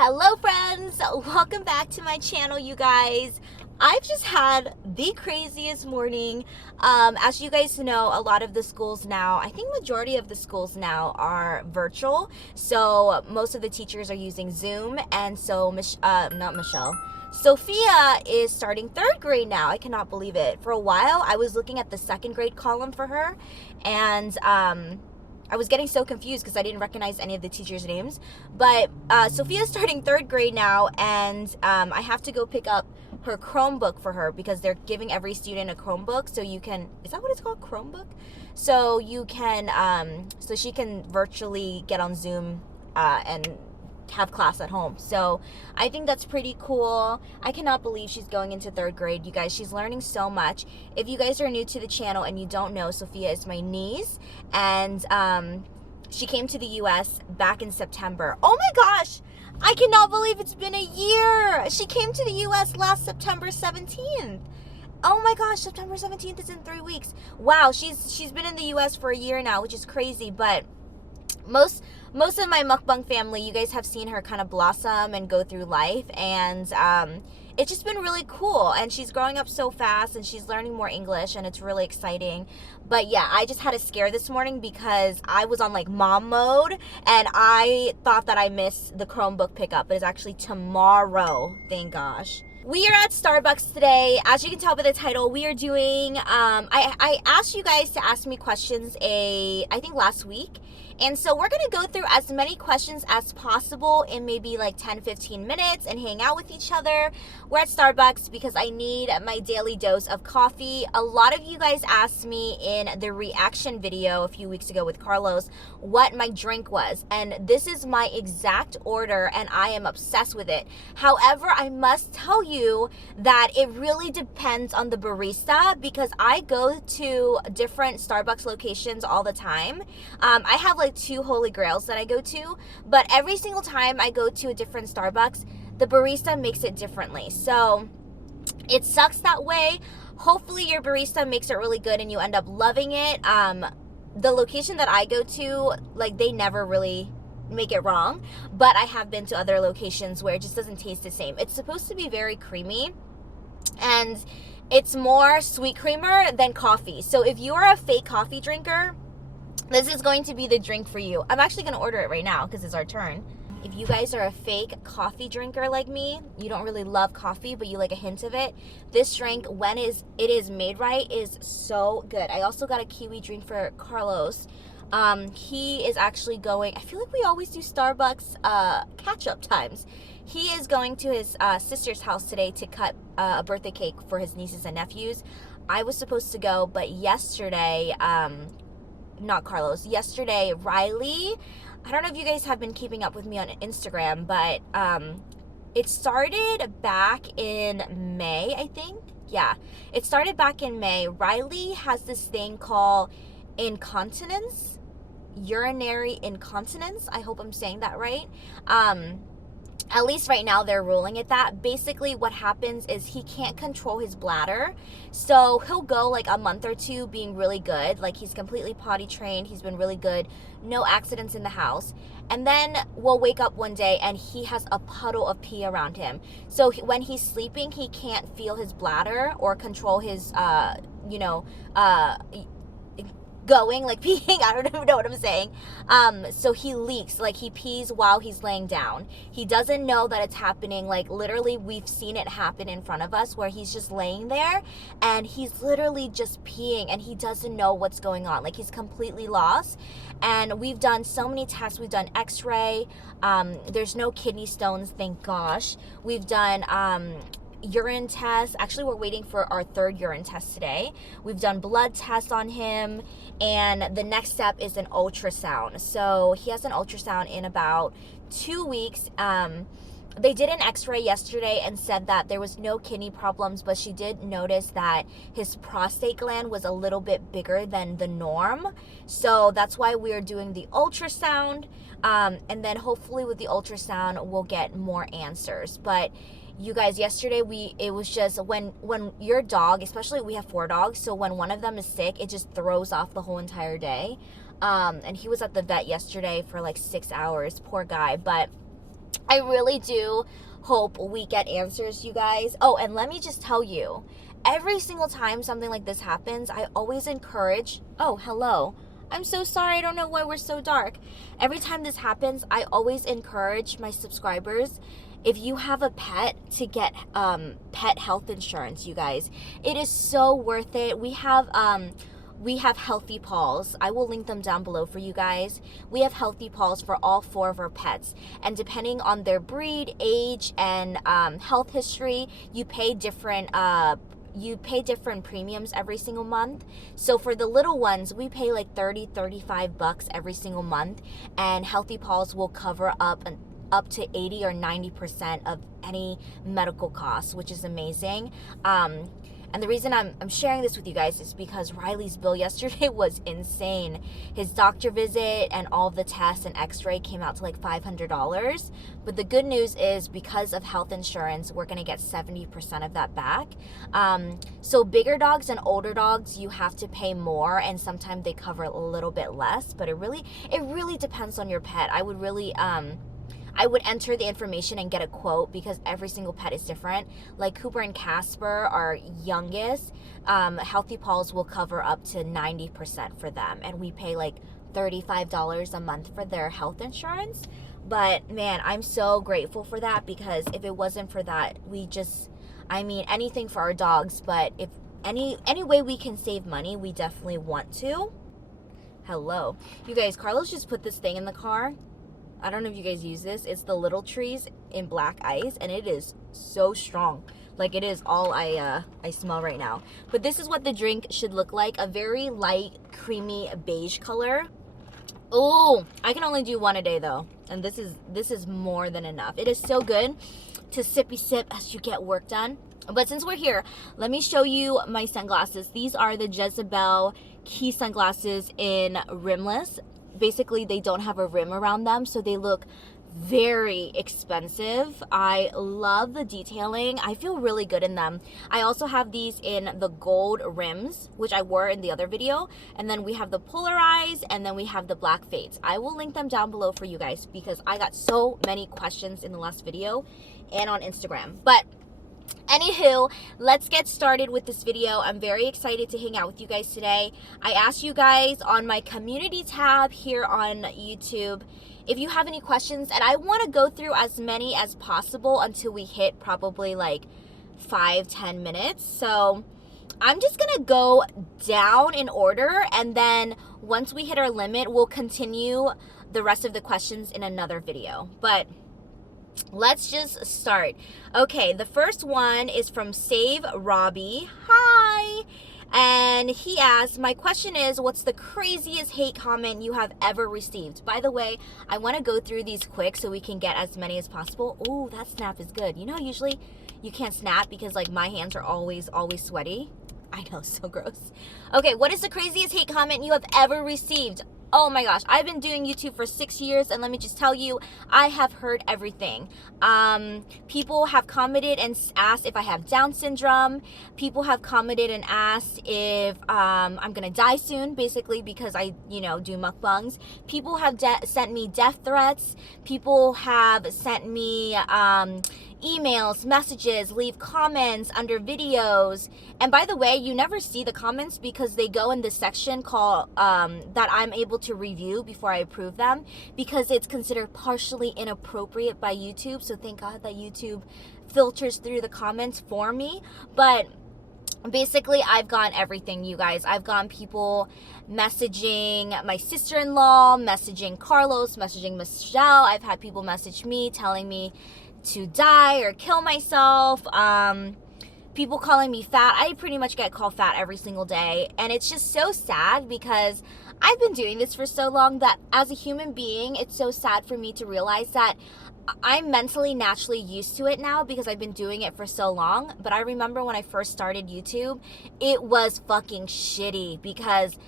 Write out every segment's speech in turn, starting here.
Hello friends, welcome back to my channel, you guys. I've just had the craziest morning. As you guys know, a lot of the schools now, I think majority of the schools now are virtual. So most of the teachers are using Zoom, and so Sophia is starting third grade now. I cannot believe it. For a while, I was looking at the second grade column for her, and I was getting so confused because I didn't recognize any of the teachers' names. But Sophia's starting third grade now, and I have to go pick up her Chromebook for her because they're giving every student a Chromebook. So you can, is that what it's called? Chromebook? So you can, so she can virtually get on Zoom and have class at home. So I think that's pretty cool. I cannot believe she's going into third grade. You guys, she's learning so much. If you guys are new to the channel and you don't know, Sophia is my niece, and she came to the US back in September. Oh my gosh, I cannot believe it's been a year. She came to the US last September 17th. Oh my gosh, September 17th is in 3 weeks. Wow, she's been in the US for a year now, which is crazy. But most of my mukbang family, you guys have seen her kind of blossom and go through life, and it's just been really cool. And she's growing up so fast, and she's learning more English, and it's really exciting. But yeah, I just had a scare this morning because I was on like mom mode, and I thought that I missed the Chromebook pickup, but it's actually tomorrow, thank gosh. We are at Starbucks today. As you can tell by the title, we are doing, I asked you guys to ask me questions I think last week. And so we're going to go through as many questions as possible in maybe like 10-15 minutes and hang out with each other. We're at Starbucks because I need my daily dose of coffee. A lot of you guys asked me in the reaction video a few weeks ago with Carlos what my drink was. And this is my exact order, and I am obsessed with it. However, I must tell you that it really depends on the barista, because I go to different Starbucks locations all the time. I have like 2 holy grails that I go to, but every single time I go to a different Starbucks, the barista makes it differently. So it sucks that way. Hopefully your barista makes it really good and you end up loving it. The location that I go to, like, they never really make it wrong, but I have been to other locations where it just doesn't taste the same. It's supposed to be very creamy, and it's more sweet creamer than coffee. So if you are a fake coffee drinker, this is going to be the drink for you. I'm actually going to order it right now because it's our turn. If you guys are a fake coffee drinker like me, you don't really love coffee, but you like a hint of it, this drink, when it is made right, is so good. I also got a kiwi drink for Carlos. He is actually going, I feel like we always do Starbucks catch-up times. He is going to his sister's house today to cut a birthday cake for his nieces and nephews. I was supposed to go, but yesterday, not Carlos, yesterday, Riley, I don't know if you guys have been keeping up with me on Instagram, but it started back in May, I think. Yeah, it started back in May. Riley has this thing called incontinence, urinary incontinence. I hope I'm saying that right. At least right now they're ruling it that. Basically what happens is he can't control his bladder. So he'll go like a month or 2 being really good. Like, he's completely potty trained. He's been really good. No accidents in the house. And then we'll wake up one day and he has a puddle of pee around him. So when he's sleeping, he can't feel his bladder or control his, going, like peeing, I don't even know what I'm saying. So he leaks, like he pees while he's laying down. He doesn't know that it's happening. Like, literally, we've seen it happen in front of us where he's just laying there and he's literally just peeing and he doesn't know what's going on. Like, he's completely lost. And we've done so many tests. We've done x-ray. There's no kidney stones, thank gosh. We've done urine tests. Actually, we're waiting for our 3rd urine test today. We've done blood tests on him, and the next step is an ultrasound. So he has an ultrasound in about 2 weeks. They did an x-ray yesterday and said that there was no kidney problems, but she did notice that his prostate gland was a little bit bigger than the norm. So that's why we're doing the ultrasound, and then hopefully with the ultrasound we'll get more answers. But you guys, yesterday it was just when your dog, especially we have 4 dogs, so when one of them is sick, it just throws off the whole entire day. And he was at the vet yesterday for like 6 hours, poor guy. But I really do hope we get answers, you guys. Oh, and let me just tell you, every single time something like this happens, I always encourage, oh, hello. I'm so sorry, I don't know why we're so dark. Every time this happens, I always encourage my subscribers, if you have a pet, to get pet health insurance, you guys. It is so worth it. We have Healthy Paws. I will link them down below for you guys. We have Healthy Paws for all 4 of our pets. And depending on their breed, age, and health history, you pay different premiums every single month. So for the little ones, we pay like $30-$35 every single month. And Healthy Paws will cover up to 80 or 90% of any medical costs, which is amazing. And the reason I'm sharing this with you guys is because Riley's bill yesterday was insane. His doctor visit and all of the tests and x-ray came out to like $500. But the good news is, because of health insurance, we're going to get 70% of that back. So bigger dogs and older dogs, you have to pay more, and sometimes they cover a little bit less. But it really depends on your pet. I would enter the information and get a quote, because every single pet is different. Like Cooper and Casper, our youngest, Healthy Paws will cover up to 90% for them. And we pay like $35 a month for their health insurance. But man, I'm so grateful for that, because if it wasn't for that, anything for our dogs. But if any way we can save money, we definitely want to. Hello. You guys, Carlos just put this thing in the car. I don't know if you guys use this. It's the Little Trees in black ice, and it is so strong. Like, it is all I smell right now. But this is what the drink should look like. A very light, creamy beige color. Oh, I can only do one a day though. And this is more than enough. It is so good to sippy sip as you get work done. But since we're here, let me show you my sunglasses. These are the Jezebel Key sunglasses in rimless. Basically, they don't have a rim around them, so they look very expensive. I love the detailing. I feel really good in them. I also have these in the gold rims, which I wore in the other video. And then we have the polarized, and then we have the black fades. I will link them down below for you guys, because I got so many questions in the last video and on Instagram. But anywho, let's get started with this video. I'm very excited to hang out with you guys today. I asked you guys on my community tab here on YouTube if you have any questions, and I want to go through as many as possible until we hit probably like 5-10 minutes. So I'm just gonna go down in order, and then once we hit our limit, we'll continue the rest of the questions in another video. But let's just start. Okay, the first one is from Save Robbie. Hi. And he asked, my question is, what's the craziest hate comment you have ever received? By the way, I want to go through these quick so we can get as many as possible. Oh, that snap is good. You know, usually you can't snap because like my hands are always sweaty. I know, so gross. Okay, what is the craziest hate comment you have ever received? Oh my gosh, I've been doing YouTube for 6 years, and let me just tell you, I have heard everything. People have commented and asked if I have Down syndrome. People have commented and asked if I'm gonna die soon, basically because I, do mukbangs. People have sent me death threats. People have sent me emails, messages, leave comments under videos. And by the way, you never see the comments because they go in this section called that I'm able to review before I approve them, because it's considered partially inappropriate by YouTube. So thank God that YouTube filters through the comments for me. But basically, I've gotten everything, you guys. I've gotten people messaging my sister-in-law, messaging Carlos, messaging Michelle. I've had people message me telling me to die or kill myself. People calling me fat. I pretty much get called fat every single day, and it's just so sad because I've been doing this for so long that as a human being, it's so sad for me to realize that I'm mentally naturally used to it now because I've been doing it for so long. But I remember when I first started YouTube, it was fucking shitty because,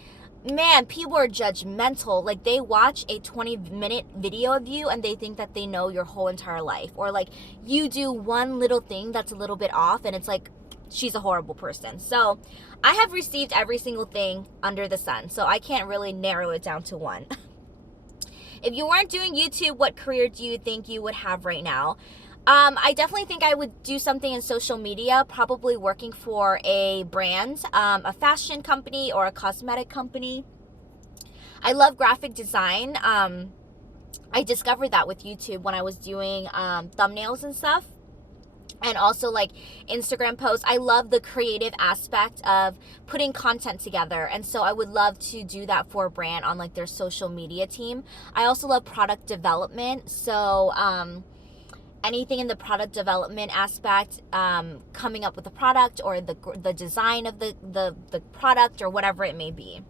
man, people are judgmental. Like, they watch a 20-minute video of you and they think that they know your whole entire life. Or like, you do one little thing that's a little bit off and it's like, she's a horrible person. So I have received every single thing under the sun. So I can't really narrow it down to one. if you weren't doing YouTube, what career do you think you would have right now? I definitely think I would do something in social media, probably working for a brand, a fashion company or a cosmetic company. I love graphic design. I discovered that with YouTube when I was doing thumbnails and stuff. And also like Instagram posts. I love the creative aspect of putting content together. And so I would love to do that for a brand on like their social media team. I also love product development. So anything in the product development aspect, coming up with a product or the design of the product or whatever it may be.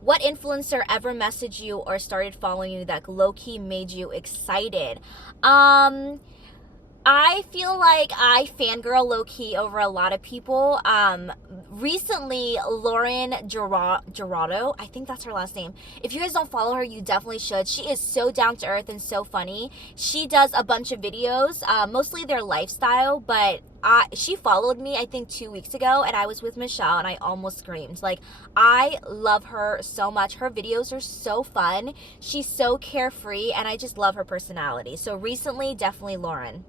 What influencer ever messaged you or started following you that low-key made you excited? I feel like I fangirl low-key over a lot of people. Recently, Lauren Gerardo, I think that's her last name. If you guys don't follow her, you definitely should. She is so down to earth and so funny. She does a bunch of videos, mostly their lifestyle, but she followed me, I think 2 weeks ago, and I was with Michelle, and I almost screamed. Like, I love her so much. Her videos are so fun. She's so carefree, and I just love her personality. So recently, definitely Lauren.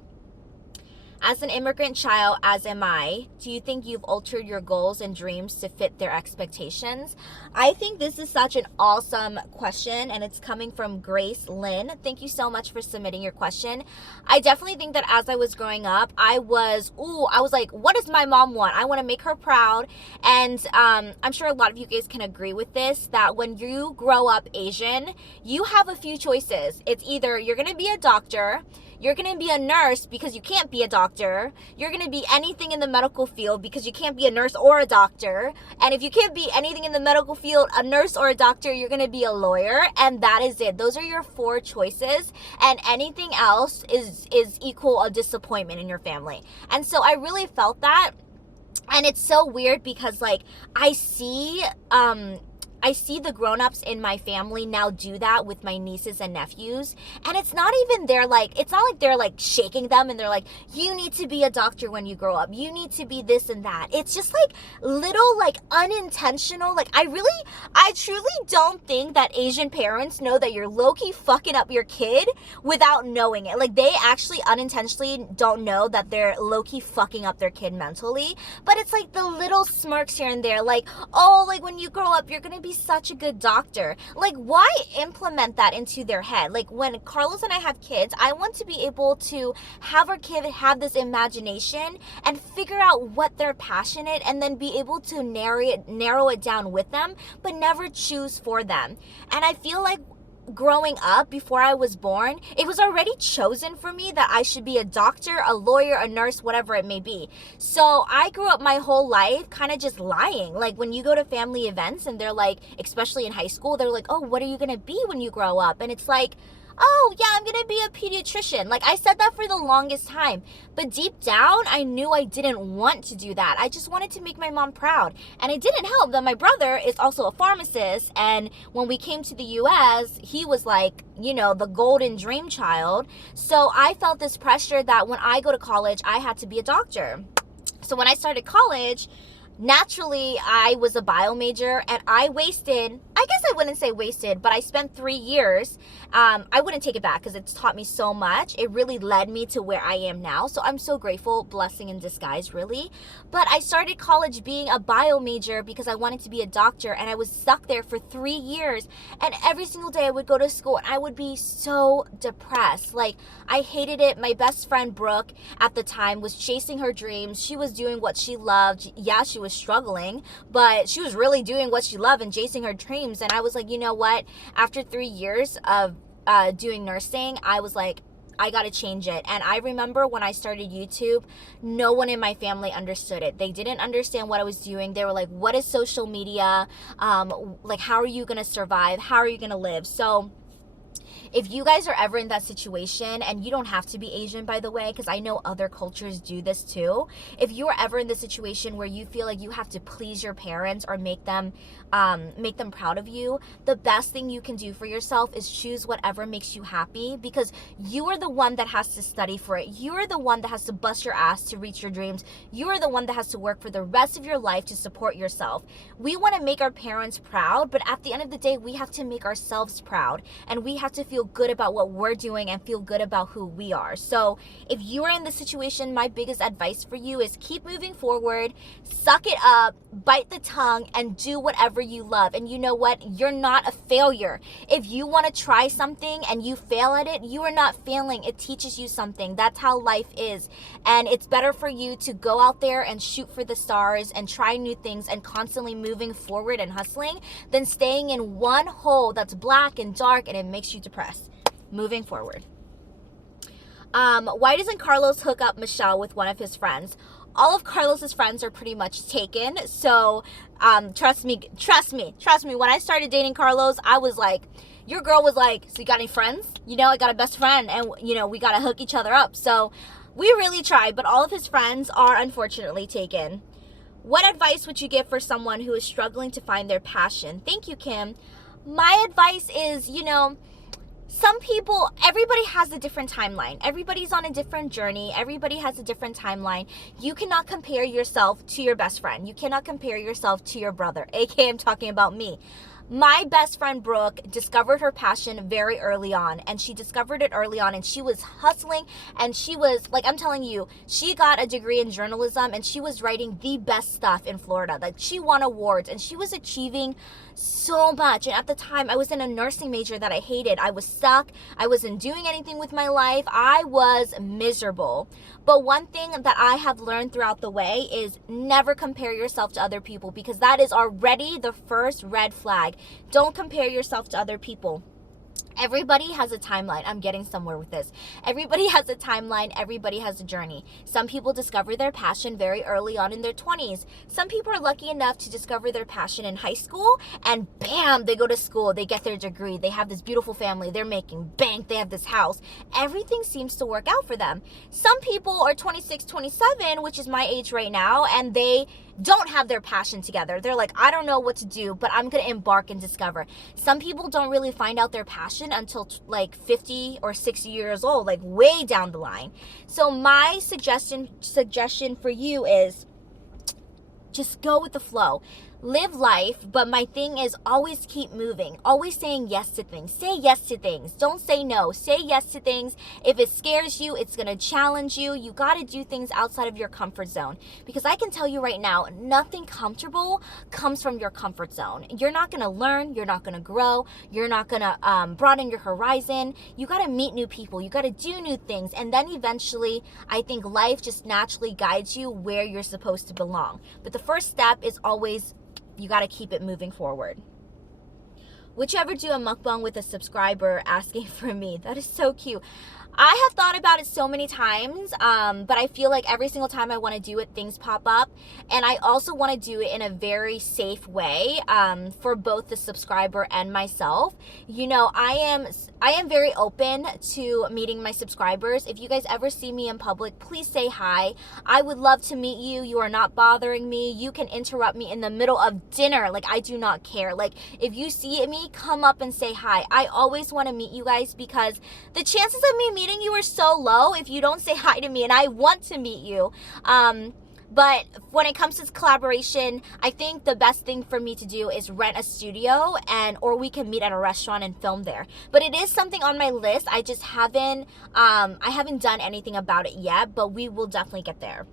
As an immigrant child, as am I, do you think you've altered your goals and dreams to fit their expectations? I think this is such an awesome question, and it's coming from Grace Lynn. Thank you so much for submitting your question. I definitely think that as I was growing up, I was like, what does my mom want? I want to make her proud. And I'm sure a lot of you guys can agree with this, that when you grow up Asian, you have a few choices. It's either you're going to be a doctor, you're going to be a nurse because you can't be a doctor. You're going to be anything in the medical field because you can't be a nurse or a doctor. And if you can't be anything in the medical field, a nurse or a doctor, you're going to be a lawyer. And that is it. Those are your 4 choices. And anything else is equal a disappointment in your family. And so I really felt that. And it's so weird because like I see the grown-ups in my family now do that with my nieces and nephews, and it's not even it's not like they're like shaking them and they're like, you need to be a doctor when you grow up, you need to be this and that. It's just like little like unintentional, like I truly don't think that Asian parents know that you're low-key fucking up your kid without knowing it. Like they actually unintentionally don't know that they're low-key fucking up their kid mentally, but it's like the little smirks here and there, like, oh, like when you grow up you're gonna be such a good doctor. Like, why implement that into their head? Like, when Carlos and I have kids, I want to be able to have our kid have this imagination and figure out what they're passionate and then be able to narrow it down with them, but never choose for them. And I feel like growing up, before I was born, it was already chosen for me that I should be a doctor, a lawyer, a nurse, whatever it may be. So I grew up my whole life kind of just lying. Like when you go to family events and they're like, especially in high school, they're like, oh, what are you going to be when you grow up? And it's like, oh yeah, I'm gonna be a pediatrician. Like I said that for the longest time, but deep down I knew I didn't want to do that. I just wanted to make my mom proud. And it didn't help that my brother is also a pharmacist, and when we came to the US, he was like, you know, the golden dream child. So I felt this pressure that when I go to college I had to be a doctor. So when I started college, naturally I was a bio major, and I guess I wouldn't say wasted, but I spent 3 years. I wouldn't take it back because it's taught me so much. It really led me to where I am now. So I'm so grateful, blessing in disguise, really. But I started college being a bio major because I wanted to be a doctor, and I was stuck there for 3 years. And every single day I would go to school and I would be so depressed. Like I hated it. My best friend Brooke at the time was chasing her dreams. She was doing what she loved. Yeah, she was struggling, but she was really doing what she loved and chasing her dreams. And I was like, you know what? After 3 years of doing nursing, I was like, I gotta change it. And I remember when I started YouTube, no one in my family understood it. They didn't understand what I was doing. They were like, what is social media? Like, how are you gonna survive? How are you gonna live? So if you guys are ever in that situation, and you don't have to be Asian, by the way, because I know other cultures do this too. If you are ever in the situation where you feel like you have to please your parents or make them proud of you, the best thing you can do for yourself is choose whatever makes you happy, because you are the one that has to study for it. You are the one that has to bust your ass to reach your dreams. You are the one that has to work for the rest of your life to support yourself. We want to make our parents proud, but at the end of the day, we have to make ourselves proud, and we have to feel good about what we're doing and feel good about who we are. So if you are in this situation, my biggest advice for you is keep moving forward, suck it up, bite the tongue, and do whatever you love. And you know what? You're not a failure. If you want to try something and you fail at it, you are not failing. It teaches you something. That's how life is. And it's better for you to go out there and shoot for the stars and try new things and constantly moving forward and hustling than staying in one hole that's black and dark and it makes you depressed. Moving forward. Why doesn't Carlos hook up Michelle with one of his friends? All of Carlos's friends are pretty much taken. So trust me. When I started dating Carlos, I was like, your girl was like, so you got any friends? You know, I got a best friend, and you know, we got to hook each other up. So we really tried, but all of his friends are unfortunately taken. What advice would you give for someone who is struggling to find their passion? Thank you, Kim. My advice is, you know, some people, everybody has a different timeline. Everybody's on a different journey. Everybody has a different timeline. You cannot compare yourself to your best friend. You cannot compare yourself to your brother, aka I'm talking about me. My best friend Brooke discovered her passion very early on, and she discovered it early on, and she was hustling, and she was, like, I'm telling you, she got a degree in journalism, and she was writing the best stuff in Florida. Like, she won awards, and she was achieving so much. And at the time, I was in a nursing major that I hated. I was stuck. I wasn't doing anything with my life. I was miserable. But one thing that I have learned throughout the way is never compare yourself to other people, because that is already the first red flag. Don't compare yourself to other people. Everybody has a timeline. I'm getting somewhere with this. Everybody has a timeline. Everybody has a journey. Some people discover their passion very early on in their 20s. Some people are lucky enough to discover their passion in high school, and bam, they go to school, they get their degree, they have this beautiful family, they're making bank, they have this house. Everything seems to work out for them. Some people are 26, 27, which is my age right now, and they don't have their passion together. They're like, I don't know what to do, but I'm going to embark and discover. Some people don't really find out their passion until like 50 or 60 years old, like way down the line. So my suggestion for you is just go with the flow. Live life, but my thing is always keep moving. Always saying yes to things. Say yes to things. Don't say no. Say yes to things. If it scares you, it's going to challenge you. You got to do things outside of your comfort zone. Because I can tell you right now, nothing comfortable comes from your comfort zone. You're not going to learn. You're not going to grow. You're not going to broaden your horizon. You got to meet new people. You got to do new things. And then eventually, I think life just naturally guides you where you're supposed to belong. But the first step is always, you got to keep it moving forward. Would you ever do a mukbang with a subscriber asking for me? That is so cute. I have thought about it so many times, but I feel like every single time I want to do it, things pop up. And I also want to do it in a very safe way for both the subscriber and myself. You know, I am very open to meeting my subscribers. If you guys ever see me in public, please say hi. I would love to meet you. You are not bothering me. You can interrupt me in the middle of dinner. Like, I do not care. Like, if you see me, come up and say hi. I always want to meet you guys, because the chances of me meeting you are so low if you don't say hi to me, and I want to meet you. But when it comes to collaboration, I think the best thing for me to do is rent a studio, or we can meet at a restaurant and film there. But it is something on my list. I just haven't done anything about it yet, but we will definitely get there.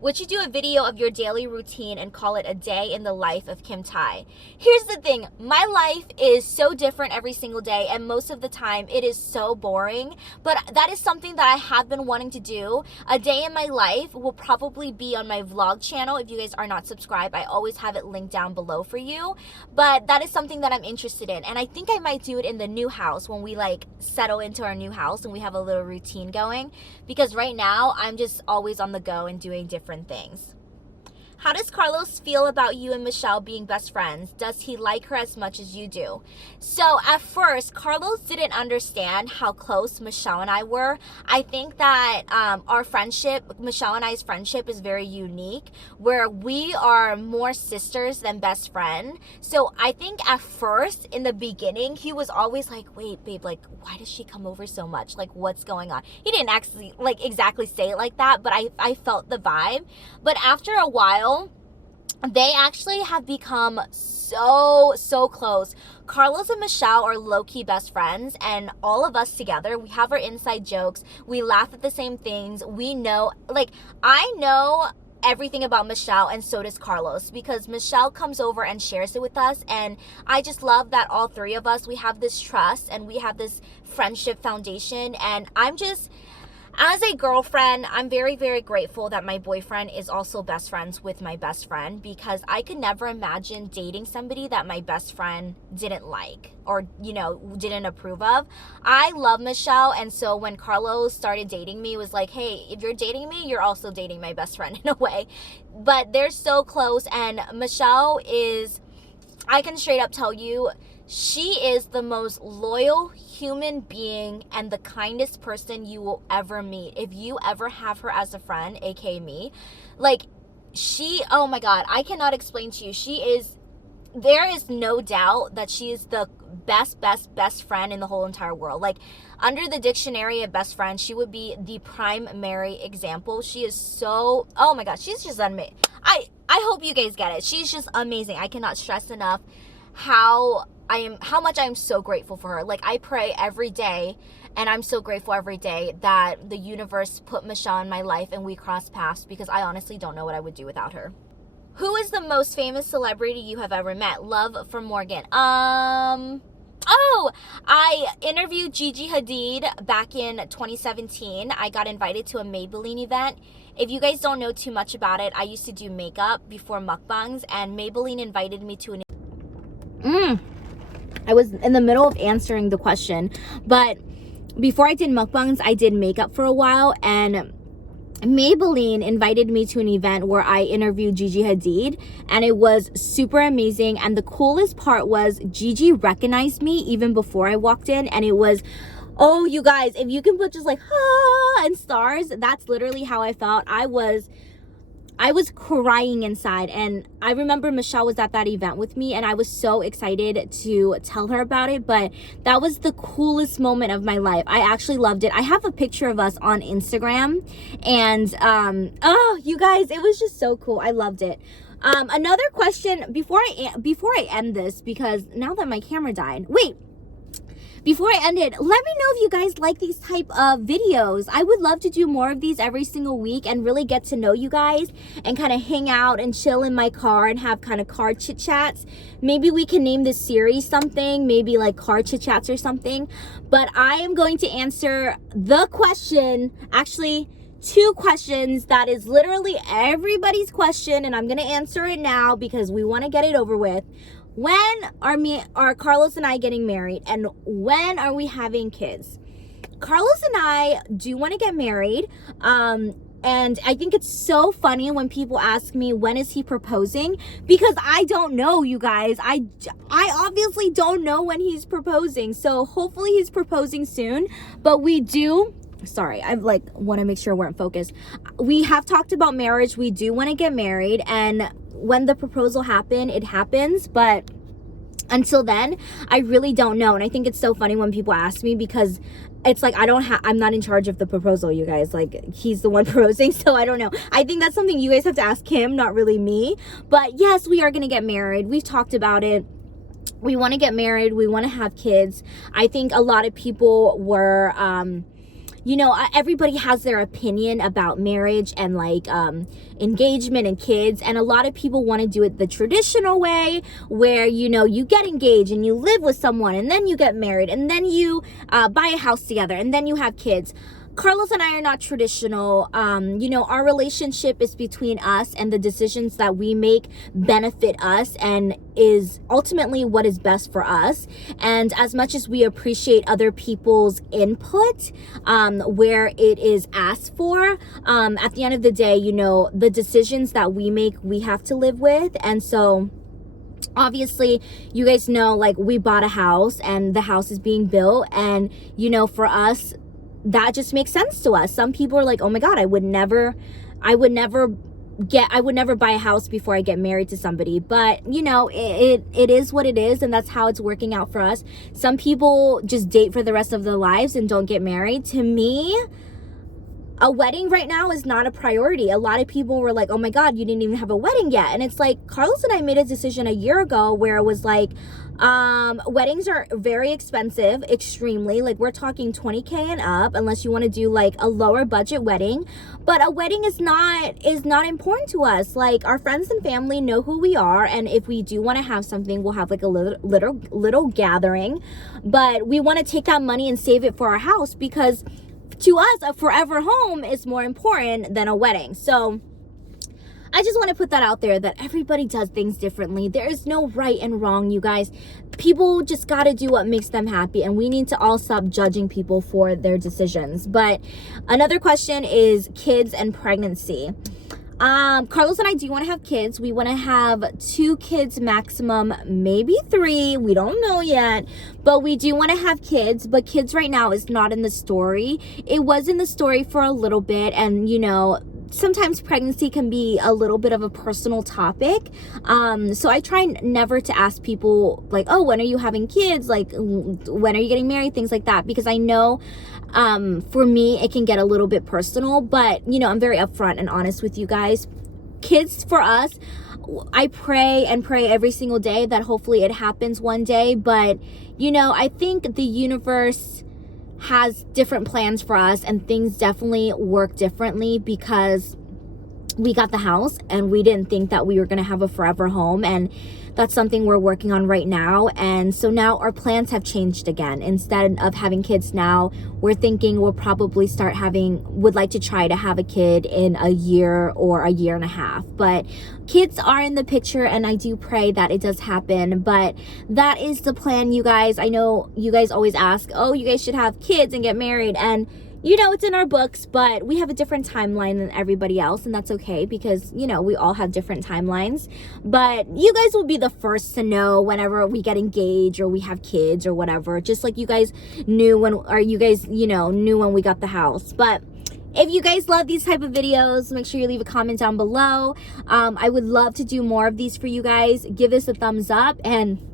Would you do a video of your daily routine and call it a day in the life of Kim Tai? Here's the thing. My life is so different every single day, and most of the time it is so boring. But that is something that I have been wanting to do. A day in my life will probably be on my vlog channel. If you guys are not subscribed, I always have it linked down below for you. But that is something that I'm interested in. And I think I might do it in the new house when we like settle into our new house and we have a little routine going. Because right now I'm just always on the go and doing different things. How does Carlos feel about you and Michelle being best friends? Does he like her as much as you do? So at first, Carlos didn't understand how close Michelle and I were. I think that our friendship, Michelle and I's friendship, is very unique, where we are more sisters than best friend. So I think at first, in the beginning, he was always like, wait, babe, like, why does she come over so much? Like, what's going on? He didn't actually, like, exactly say it like that, but I felt the vibe. But after a while, they actually have become so close. Carlos and Michelle are low-key best friends, and all of us together, we have our inside jokes. We laugh at the same things. We know, like, I know everything about Michelle, and so does Carlos, because Michelle comes over and shares it with us, and I just love that all three of us, we have this trust and we have this friendship foundation. And I'm just, as a girlfriend, I'm very grateful that my boyfriend is also best friends with my best friend, because I could never imagine dating somebody that my best friend didn't like or, you know, didn't approve of. I love Michelle, and so when Carlos started dating me, it was like, hey, if you're dating me, you're also dating my best friend in a way. But they're so close, and Michelle is, I can straight up tell you, she is the most loyal human being and the kindest person you will ever meet. If you ever have her as a friend, aka me, like, she, oh my God, I cannot explain to you. She is, there is no doubt that she is the best friend in the whole entire world. Like, under the dictionary of best friend, she would be the primary example. She is so, oh my God, she's just amazing. I hope you guys get it. She's just amazing. I cannot stress enough how much I'm so grateful for her. Like, I pray every day, and I'm so grateful every day that the universe put Michelle in my life and we crossed paths, because I honestly don't know what I would do without her. Who is the most famous celebrity you have ever met? Love from Morgan. Oh, I interviewed Gigi Hadid back in 2017. I got invited to a Maybelline event. If you guys don't know too much about it, I used to do makeup before mukbangs, and Maybelline invited me to an I was in the middle of answering the question, but before I did mukbangs, I did makeup for a while, and Maybelline invited me to an event where I interviewed Gigi Hadid, and it was super amazing. And the coolest part was Gigi recognized me even before I walked in, and it was, oh, you guys, if you can put just like and stars, that's literally how I felt. I was crying inside, and I remember Michelle was at that event with me, and I was so excited to tell her about it. But that was the coolest moment of my life. I actually loved it. I have a picture of us on Instagram, and oh, you guys, it was just so cool. I loved it. Another question before I end this, because now that my camera died, before I end it, let me know if you guys like these type of videos. I would love to do more of these every single week and really get to know you guys and kind of hang out and chill in my car and have kind of car chit chats. Maybe we can name this series something, maybe like car chit chats or something. But I am going to answer the question, actually 2 questions that is literally everybody's question, and I'm going to answer it now because we want to get it over with. When are Carlos and I getting married, and when are we having kids? Carlos and I do want to get married, and I think it's so funny when people ask me, when is he proposing? Because I don't know, you guys. I obviously don't know when he's proposing, so hopefully he's proposing soon. But we do, sorry, I want to make sure we're in focus. We have talked about marriage. We do want to get married, and when the proposal happens, it happens. But until then, I really don't know. And I think it's so funny when people ask me, because it's like I'm not in charge of the proposal, you guys. Like, he's the one proposing, so I don't know. I think that's something you guys have to ask him, not really me. But yes, we are gonna get married. We've talked about it. We want to get married. We want to have kids. I think a lot of people were you know, everybody has their opinion about marriage and like engagement and kids, and a lot of people want to do it the traditional way, where, you know, you get engaged and you live with someone, and then you get married, and then you buy a house together, and then you have kids. Carlos and I are not traditional. You know, our relationship is between us, and the decisions that we make benefit us and is ultimately what is best for us. And as much as we appreciate other people's input, where it is asked for, at the end of the day, you know, the decisions that we make, we have to live with. And so obviously, you guys know, like, we bought a house and the house is being built, and you know, for us, that just makes sense to us. Some people are like, oh my God, I would never buy a house before I get married to somebody. But you know, it is what it is, and that's how it's working out for us. Some people just date for the rest of their lives and don't get married. To me, a wedding right now is not a priority. A lot of people were like, oh my God, you didn't even have a wedding yet. And it's like, Carlos and I made a decision a year ago where it was like, weddings are very expensive, extremely. Like, we're talking $20K and up, unless you want to do like a lower budget wedding. But a wedding is not important to us. Like, our friends and family know who we are, and if we do want to have something, we'll have like a little gathering. But we want to take that money and save it for our house, because to us, a forever home is more important than a wedding. So I just want to put that out there, that everybody does things differently. There is no right and wrong, you guys. People just got to do what makes them happy, and we need to all stop judging people for their decisions. But another question is kids and pregnancy. Carlos and I do want to have kids. We want to have 2 kids maximum, maybe 3. We don't know yet, but we do want to have kids. But kids right now is not in the story. It was in the story for a little bit, and you know, sometimes pregnancy can be a little bit of a personal topic. So I try never to ask people like, oh, when are you having kids? Like, when are you getting married? Things like that, because I know for me, it can get a little bit personal. But you know, I'm very upfront and honest with you guys. Kids for us, I pray and pray every single day that hopefully it happens one day. But you know, I think the universe has different plans for us, and things definitely work differently, because we got the house and we didn't think that we were going to have a forever home, and that's something we're working on right now. And so now our plans have changed again. Instead of having kids now, we're thinking we'll probably would like to try to have a kid in a year or a year and a half. But kids are in the picture, and I do pray that it does happen. But that is the plan, you guys. I know you guys always ask, oh, you guys should have kids and get married, and you know, it's in our books, but we have a different timeline than everybody else, and that's okay, because, you know, we all have different timelines. But you guys will be the first to know whenever we get engaged or we have kids or whatever, just like you guys knew when we got the house. But if you guys love these type of videos, make sure you leave a comment down below. I would love to do more of these for you guys. Give this a thumbs up, and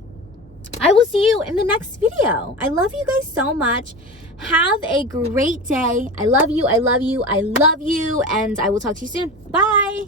I will see you in the next video. I love you guys so much. Have a great day. I love you, I love you, I love you, and I will talk to you soon. Bye.